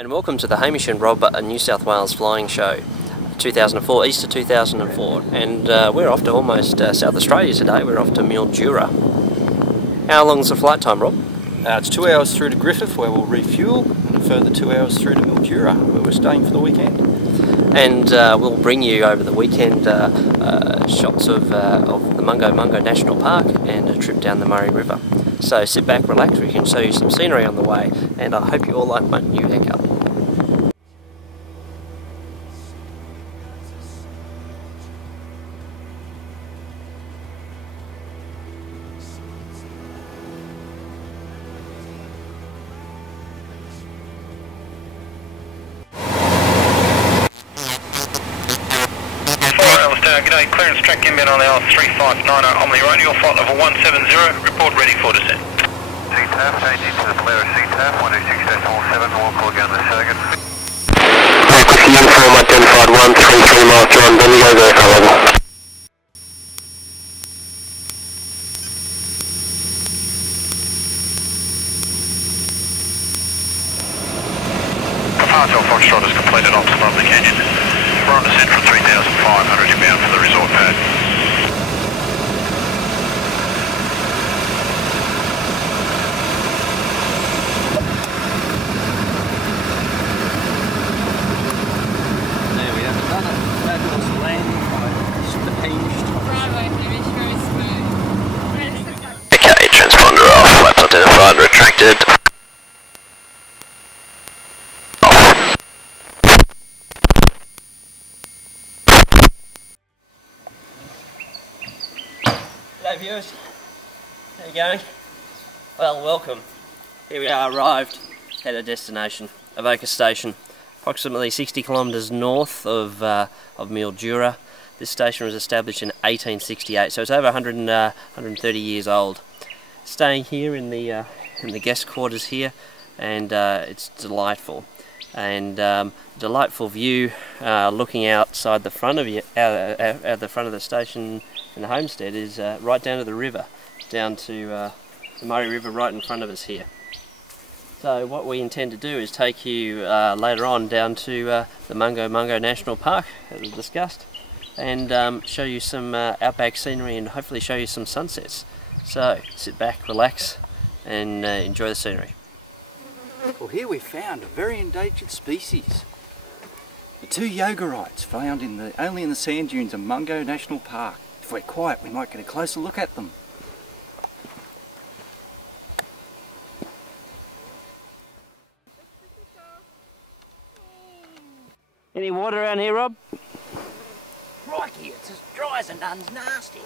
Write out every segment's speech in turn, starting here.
And welcome to the Hamish and Rob New South Wales Flying Show 2004, Easter 2004, and we're off to almost South Australia today. We're off to Mildura. How long's the flight time, Rob? It's 2 hours through to Griffith where we'll refuel, and a further 2 hours through to Mildura where we're staying for the weekend. And we'll bring you over the weekend shots of the Mungo National Park and a trip down the Murray River. So sit back, relax, we can show you some scenery on the way, and I hope you all like my new haircut. G'day, clearance track inbound on our 3590 Omni Radio, flight level 170, report ready for descent. CTAF, change into the Polaris CTAF, 126.47, we'll call again the Surrogate. Frequency uniform identified 133 miles to London, you go there, level. Hotel Foxtrot is completed off the Lovely Canyon. We're on descent from 3,500 inbound for the resort pad. There we have another fabulous landing by staged. Okay, transponder off, flaps identified, retracted. Hello viewers, how you going? Well, welcome. Here we are, arrived at our destination, Avoca Station, approximately 60 kilometres north of Mildura. This station was established in 1868, so it's over 130 years old. Staying here in the guest quarters here, and it's delightful. And delightful view looking outside the front of you, out the front of the station and the homestead is right down to the river, down to the Murray River right in front of us here. So what we intend to do is take you later on down to the Mungo National Park, as we discussed, and show you some outback scenery and hopefully show you some sunsets. So sit back, relax, and enjoy the scenery. Well, here we found a very endangered species. The two yogurites found only in the sand dunes of Mungo National Park. If we're quiet, we might get a closer look at them. Any water around here, Rob? Crikey, it's as dry as a nun's nasty.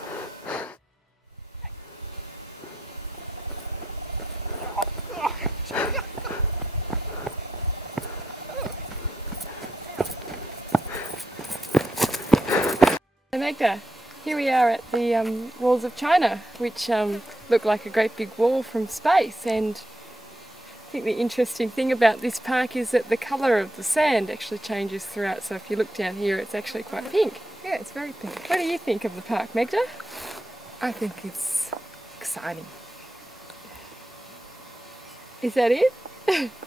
Magda, here we are at the walls of China, which look like a great big wall from space, and I think the interesting thing about this park is that the colour of the sand actually changes throughout, so if you look down here it's actually quite pink. Yeah, it's very pink. What do you think of the park, Magda? I think it's exciting. Is that it?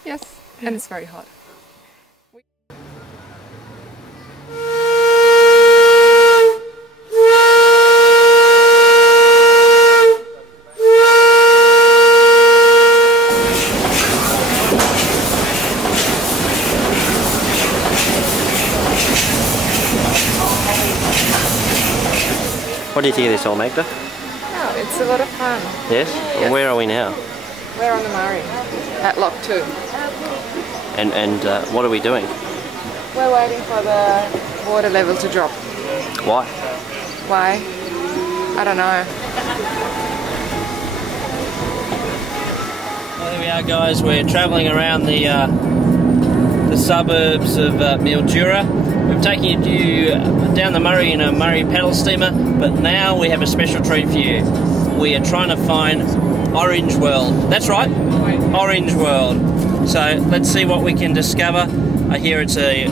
Yes, and it's very hot. What do you think of this all, Magda? Oh, it's a lot of fun. Yes? And where are we now? We're on the Murray at Lock 2. And what are we doing? We're waiting for the water level to drop. Why? Why? I don't know. Well, here we are, guys. We're travelling around the suburbs of Mildura. We've taken you down the Murray in a Murray paddle steamer, but now we have a special treat for you. We are trying to find Orange World. That's right, Orange World. So let's see what we can discover. I hear it's a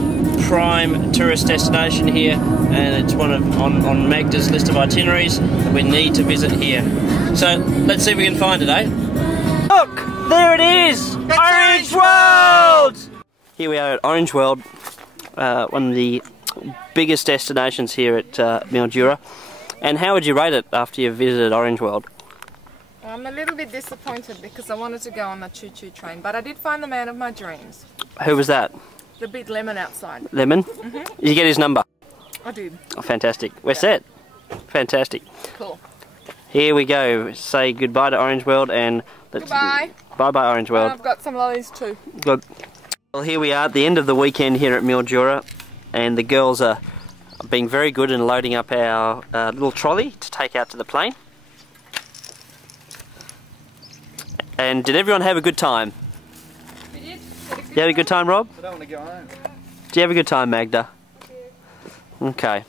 prime tourist destination here, and it's one of on Magda's list of itineraries that we need to visit here. So let's see if we can find it, eh? Look, there it is, Orange World! Here we are at Orange World, one of the biggest destinations here at Mildura. And how would you rate it after you've visited Orange World? I'm a little bit disappointed because I wanted to go on the choo-choo train, but I did find the man of my dreams. Who was that? The big lemon outside. Lemon? Mm-hmm. Did you get his number? I did. Oh, fantastic. We're set. Fantastic. Cool. Here we go. Say goodbye to Orange World and let's... Goodbye. Bye-bye Orange World. And I've got some lollies too. Good. Well, here we are at the end of the weekend here at Mildura, and the girls are being very good in loading up our little trolley to take out to the plane. And did everyone have a good time? We did. You had a good time, Rob? I don't want to go home. Do you have a good time, Magda? Okay.